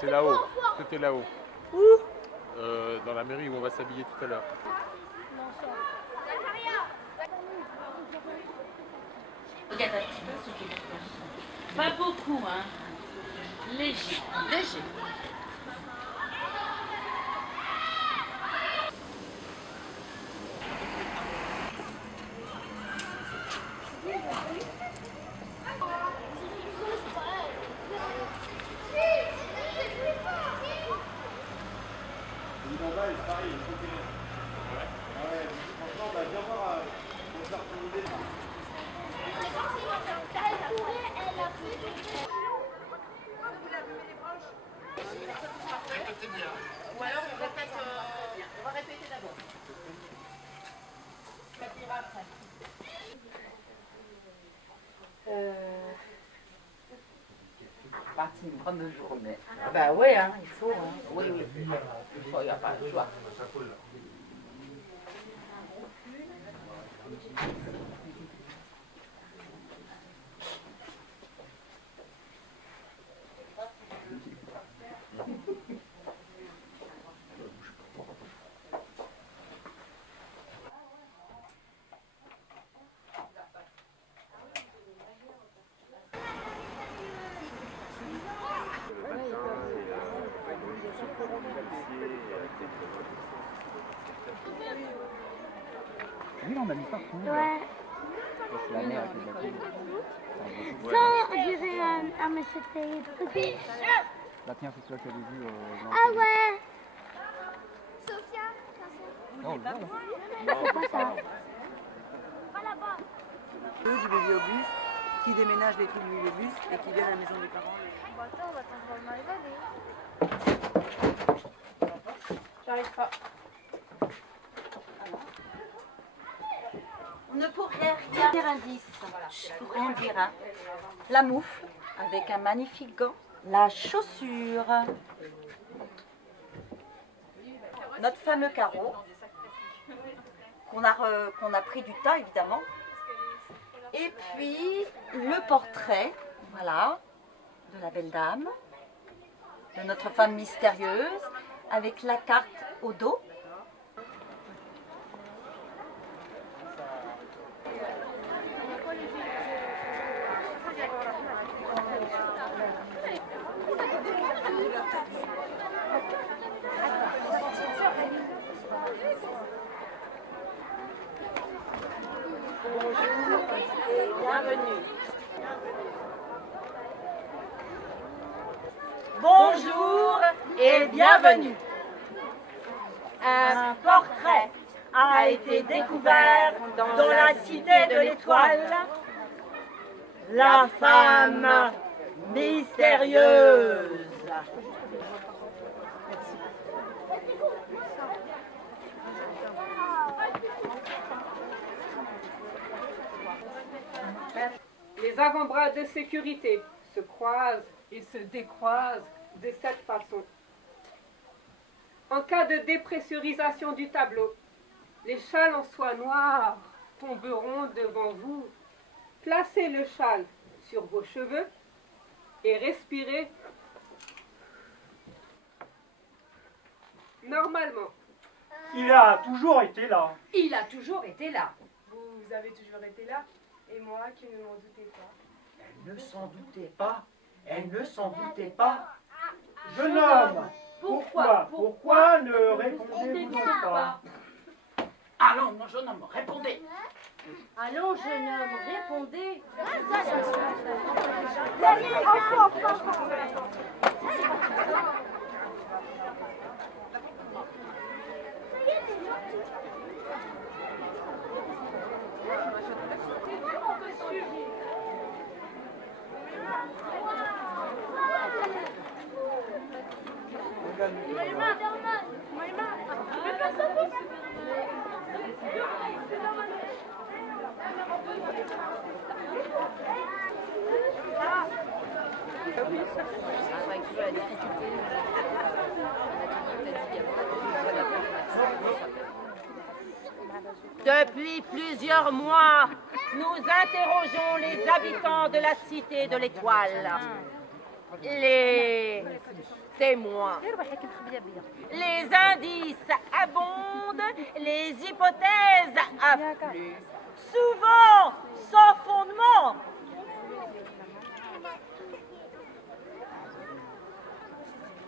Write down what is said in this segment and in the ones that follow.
C'est là-haut, tout est là-haut. Où? Dans la mairie où on va s'habiller tout à l'heure. Regarde un petit peu ce qu'il fait. Pas beaucoup, hein. Léger, léger. Ou alors on répète, on va répéter d'abord. Ça ira après. Parti une grande journée. Bah ouais, hein, il faut. Hein. Oui, oui. Il faut, il n'y a pas le choix. Oui, on a mis partout. Ouais. C'est la mer qui est battue. Ça, on dirait un MST. Bah tiens, c'est celui que j'avais vu. Ah ouais. Sophia. Oh, là. C'est quoi ça? Pas là-bas. Eux du bébé-bus qui déménagent les trucs du bébé-bus et qui viennent à la maison des parents. Bon, attends, on va t'en voir m'arriver. J'arrive pas. On ne pourrait rien dire indice. Pour rien dire. Hein. La moufle avec un magnifique gant. La chaussure. Notre fameux carreau qu'on a pris du tas évidemment. Et puis le portrait, voilà, de la belle dame, de notre femme mystérieuse, avec la carte au dos. Bonjour et bienvenue. Un portrait a été découvert dans la cité de l'Étoile. La femme mystérieuse. Les avant-bras de sécurité se croisent et se décroisent de cette façon. En cas de dépressurisation du tableau, les châles en soie noire tomberont devant vous. Placez le châle sur vos cheveux et respirez normalement. Il a toujours été là. Il a toujours été là. Vous avez toujours été là, et moi qui ne m'en doutais pas. Elle ne s'en doutait pas. Elle ne s'en doutait pas. Jeune homme, pourquoi ne répondez-vous pas? Allons, mon jeune homme, répondez. Allons, jeune homme, répondez. Depuis plusieurs mois, nous interrogeons les habitants de la cité de l'Étoile. les témoins. Les indices abondent, les hypothèses affluent, souvent sans fondement.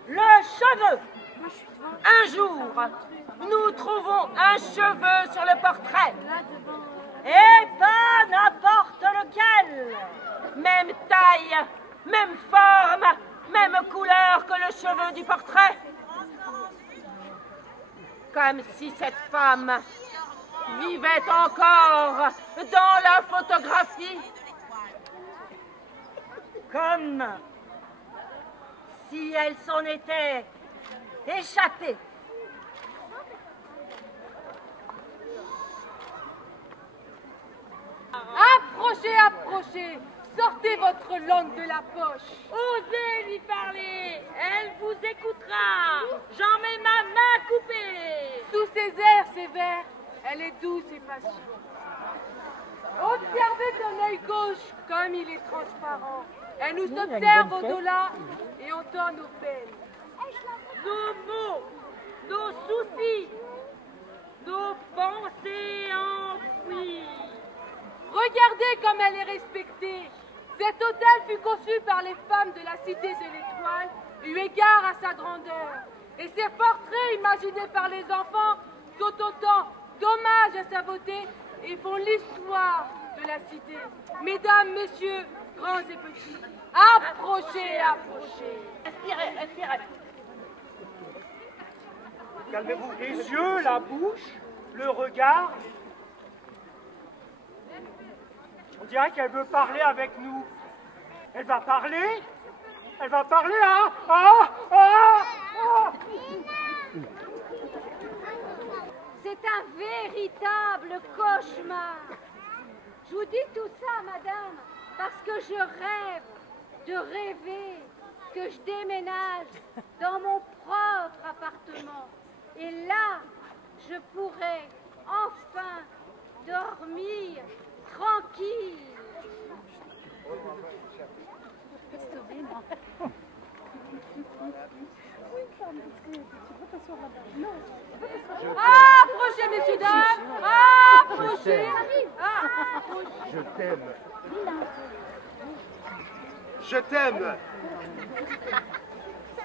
Le cheveu. Un jour, nous trouvons un cheveu sur le portrait. Et pas n'importe lequel. Même taille, même forme, même couleur que le cheveu du portrait. Comme si cette femme vivait encore dans la photographie. Comme si elle s'en était échappée. Approchez, approchez. Sortez votre langue de la poche. Osez lui parler, elle vous écoutera. J'en mets ma main coupée. Sous ses airs sévères, elle est douce et patiente. Observez son œil gauche comme il est transparent. Elle nous observe au-delà et entend nos peines. Nos mots, nos soucis, nos pensées enfouies. Regardez comme elle est respectée. Cet hôtel fut conçu par les femmes de la Cité de l'Étoile, eu égard à sa grandeur. Et ses portraits imaginés par les enfants sont autant d'hommages à sa beauté et font l'histoire de la cité. Mesdames, messieurs, grands et petits, approchez, approchez. Inspirez, inspirez. Calmez-vous. Les yeux, la bouche, le regard. On dirait qu'elle veut parler avec nous. Elle va parler. Elle va parler. C'est un véritable cauchemar. Je vous dis tout ça, madame, parce que je rêve de rêver que je déménage dans mon propre appartement. Et là, je pourrais enfin dormir tranquille. Approchez, messieurs, dames. Approchez. Je t'aime. Je t'aime.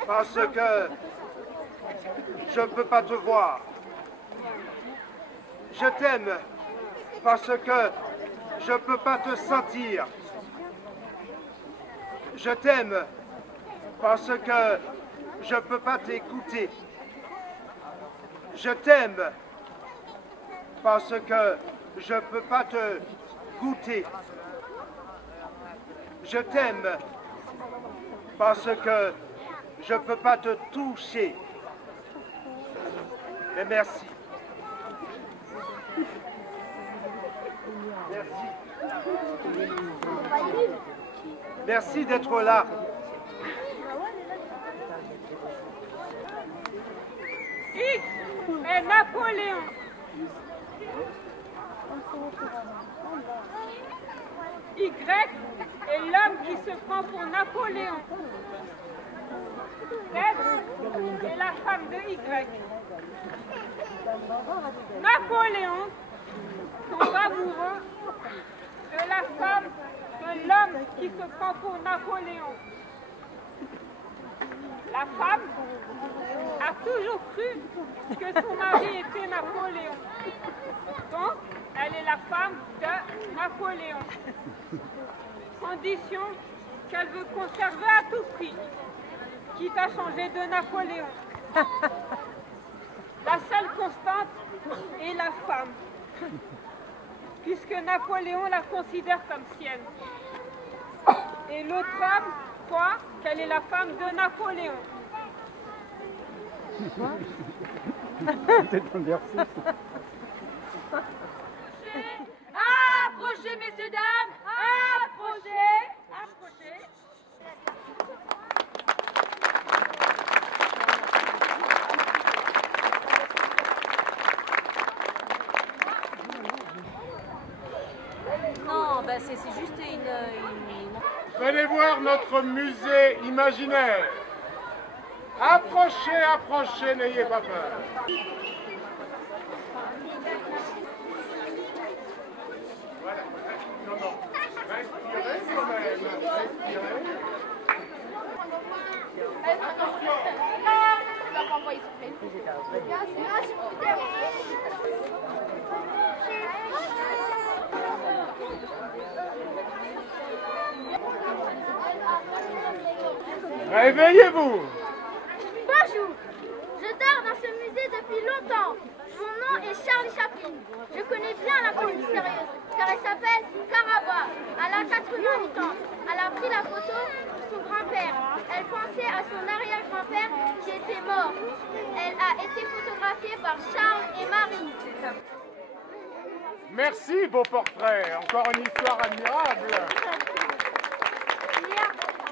Parce que je ne peux pas te voir. Je t'aime parce que je ne peux pas te sentir. Je t'aime parce que je ne peux pas t'écouter. Je t'aime parce que je ne peux pas te goûter. Je t'aime parce que je ne peux pas te toucher. Mais merci. Merci. Merci d'être là. X est Napoléon. Y est l'homme qui se prend pour Napoléon. Z est la femme de Y. Napoléon tombe amoureux de la femme de l'homme qui se prend pour Napoléon. La femme a toujours cru que son mari était Napoléon. Donc, elle est la femme de Napoléon. Condition qu'elle veut conserver à tout prix, quitte à changer de Napoléon. La seule constante est la femme, puisque Napoléon la considère comme sienne. Et l'autre homme croit qu'elle est la femme de Napoléon. Approchez, messieurs, dames, approchez, approchez. Non, ben c'est juste une... Venez voir notre musée imaginaire. Approchez, approchez, n'ayez pas peur. Voilà. Non, non. Respirez quand même. Respirez. Réveillez-vous. Bonjour, je dors dans ce musée depuis longtemps. Mon nom est Charlie Chaplin. Je connais bien la conne mystérieuse, car elle s'appelle Caraba. Elle a 88 ans. Elle a pris la photo de son grand-père. Elle pensait à son arrière-grand-père qui était mort. Elle a été photographiée par Charles et Marie. Merci, beau portrait. Encore une histoire admirable.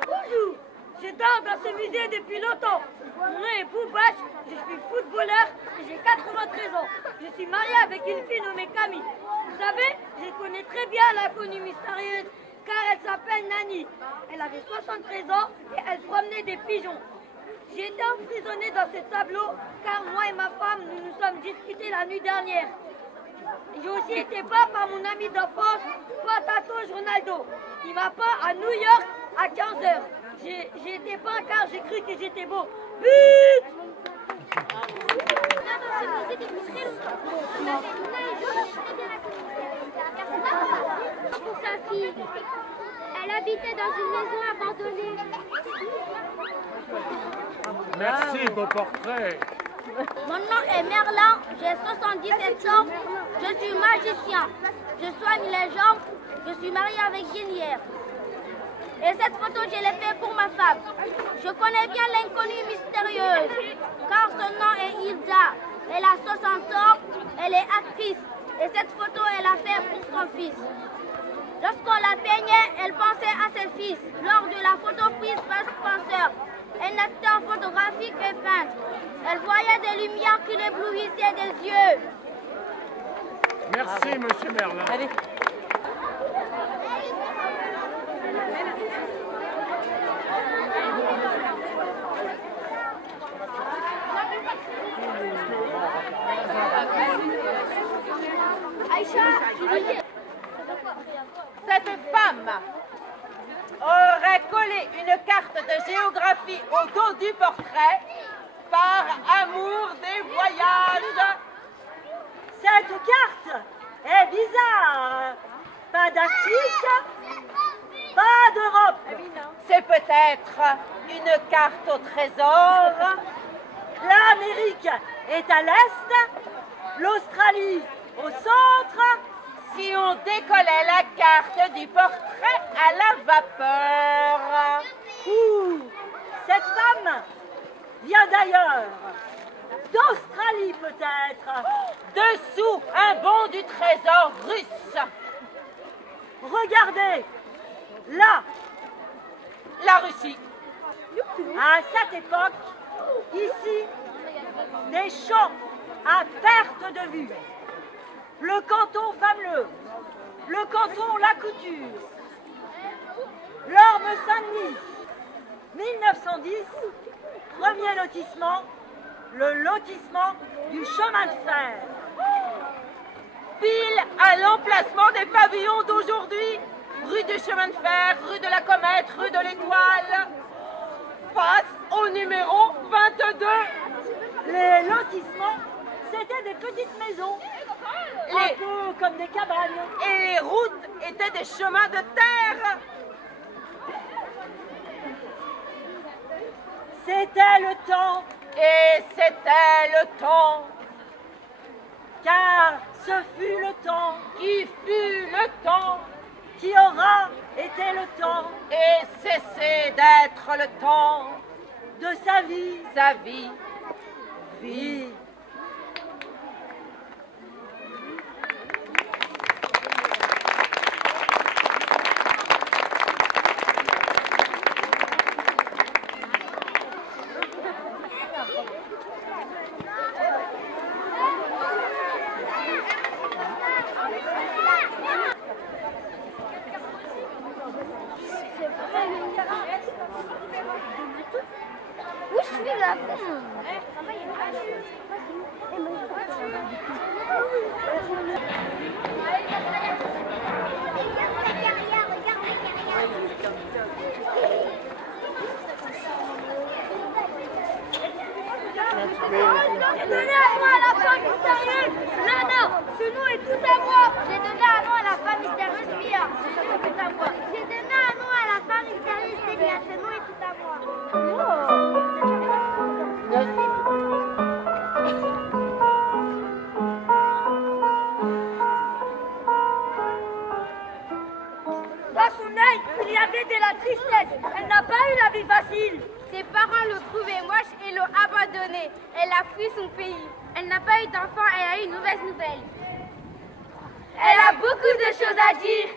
Bonjour, je dors dans ce musée depuis longtemps. Mon nom est Boubache, je suis footballeur et j'ai 93 ans. Je suis marié avec une fille nommée Camille. Vous savez, je connais très bien l'inconnue mystérieuse car elle s'appelle Nani. Elle avait 73 ans et elle promenait des pigeons. J'ai été emprisonnée dans ce tableau car moi et ma femme, nous nous sommes disputés la nuit dernière. J'ai aussi été peint par mon ami d'enfance, Potato Ronaldo. Il m'a peint à New York à 15h. J'ai été peint car j'ai cru que j'étais beau. But! Pour sa fille, elle habitait dans une maison abandonnée. Merci, beau portrait. Mon nom est Merlin, j'ai 77 ans, je suis magicien, je soigne les gens, je suis mariée avec Guinière. Et cette photo, je l'ai faite pour ma femme. Je connais bien l'inconnue mystérieuse, car son nom est Hilda. Elle a 60 ans, elle est actrice, et cette photo, elle a fait pour son fils. Lorsqu'on la peignait, elle pensait à ses fils, lors de la photo prise par Spencer, un acteur photographique et peintre. Elle voyait des lumières qui l'éblouissaient des yeux. Merci, monsieur Merlin. Allez. Cette femme aurait collé une carte de géographie au dos du portrait par amour des voyages. Cette carte est bizarre. Pas d'Afrique, pas d'Europe. C'est peut-être une carte au trésor. L'Amérique est à l'est, l'Australie au centre. Si on décollait la carte du portrait à la vapeur. Ouh, cette femme vient d'ailleurs. D'Australie peut-être. Dessous un bon du trésor russe. Regardez, là. La Russie. À cette époque, ici, des champs à perte de vue. Le canton Fameleux, le canton La Couture, l'Orme Saint-Denis, 1910, premier lotissement, le lotissement du chemin de fer. Pile à l'emplacement des pavillons d'aujourd'hui, rue du chemin de fer, rue de la Comète, rue de l'Étoile, face au numéro 22. Les lotissements, c'était des petites maisons, un peu comme des cabanes. Et les routes étaient des chemins de terre. C'était le temps. Et c'était le temps. Car ce fut le temps. Qui fut le temps. Qui aura été le temps. Et cessé d'être le temps. De sa vie. Sa vie. Vie. à fond. J'ai donné à moi la femme mystérieuse, Lana. Ce nom est tout à moi. J'ai donné un nom à la femme mystérieuse, Mia. Ce nom est tout à moi. J'ai donné un nom à la femme mystérieuse, Célia. Ce nom est tout à moi. Dans son œil, il y avait de la tristesse. Elle n'a pas eu la vie facile. Ses parents l'ont trouvée moche et l'ont abandonnée. Elle a fui son pays. Elle n'a pas eu d'enfant, elle a eu une mauvaise nouvelle. Elle a beaucoup de choses à dire.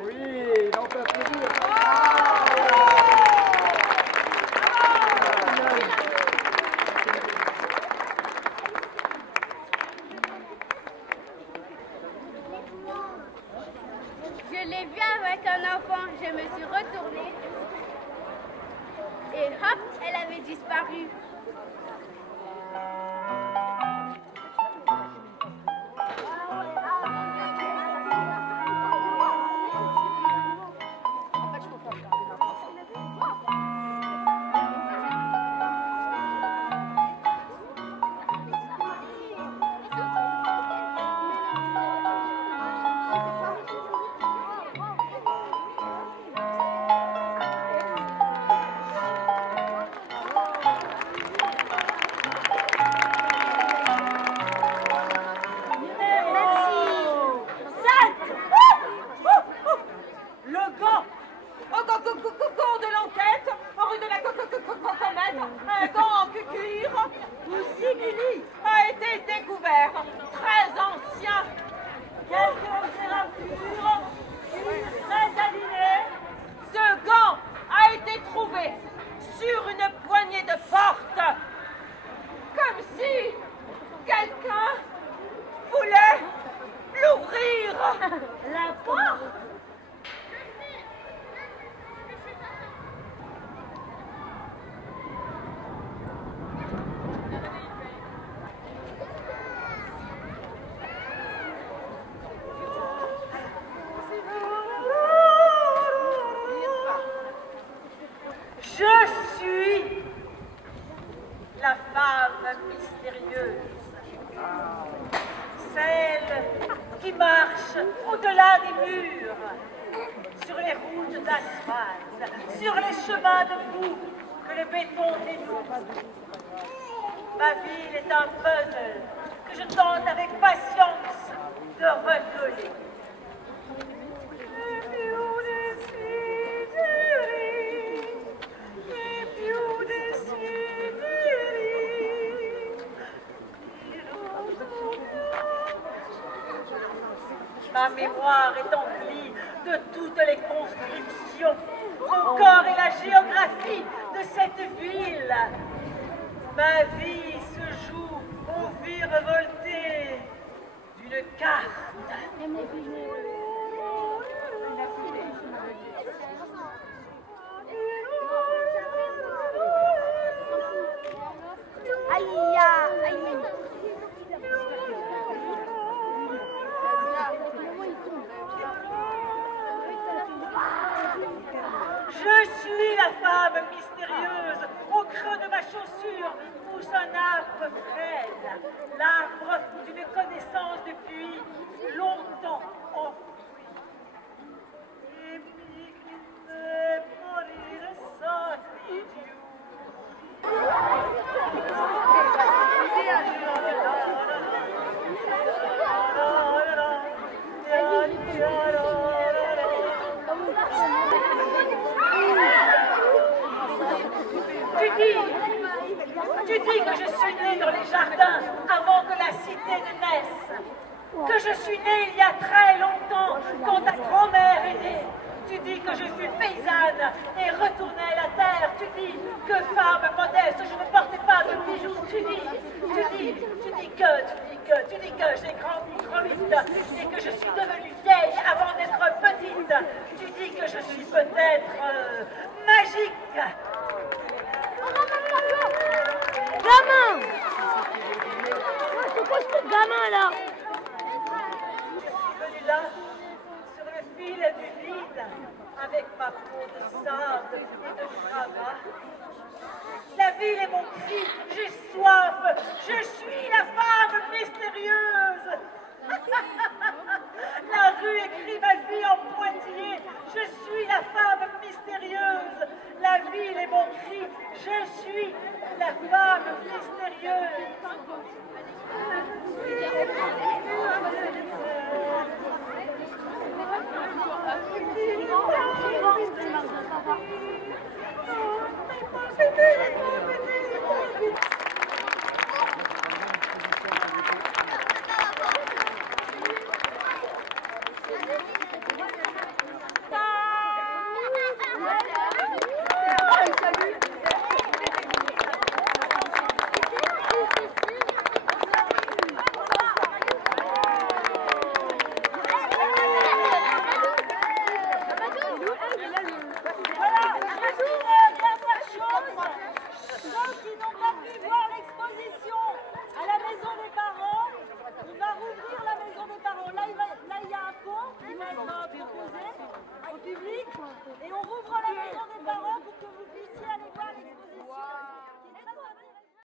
Oui, on peut applaudir. Je l'ai vu avec un enfant, je me suis retournée et hop, elle avait disparu. Sur les chemins de boue que le béton dénoue. Ma ville est un puzzle que je tente avec patience de recoller. Ma mémoire est emplie de toutes les constructions. Mon corps est la géographie de cette ville. Ma vie se joue aux vies revoltées une carte. Je suis la femme mystérieuse. Au creux de ma chaussure pousse un arbre frêle, l'arbre d'une connaissance depuis longtemps enfouie. Et puis qu'il fait mourir sans idiot. Tu dis que je suis née dans les jardins avant que la cité ne naisse, que je suis née il y a très longtemps quand ta grand-mère est née. Tu dis que je suis paysanne et retournais la terre. Tu dis que femme modeste, je ne portais pas de bijoux. Tu dis que j'ai grandi trop vite et que je suis devenue vieille avant d'être petite. Tu dis que je suis peut-être magique. Gamin! C'est quoi ce gamin là? Je suis venue là, sur le fil du vide, avec ma peau de sable et de gravat. La ville est mon cri, j'ai soif, je suis la femme mystérieuse. La rue écrit ma vie en pointillé, je suis la femme mystérieuse. La ville est mon cri, je suis la femme mystérieuse. Et on rouvre la maison des parents pour que vous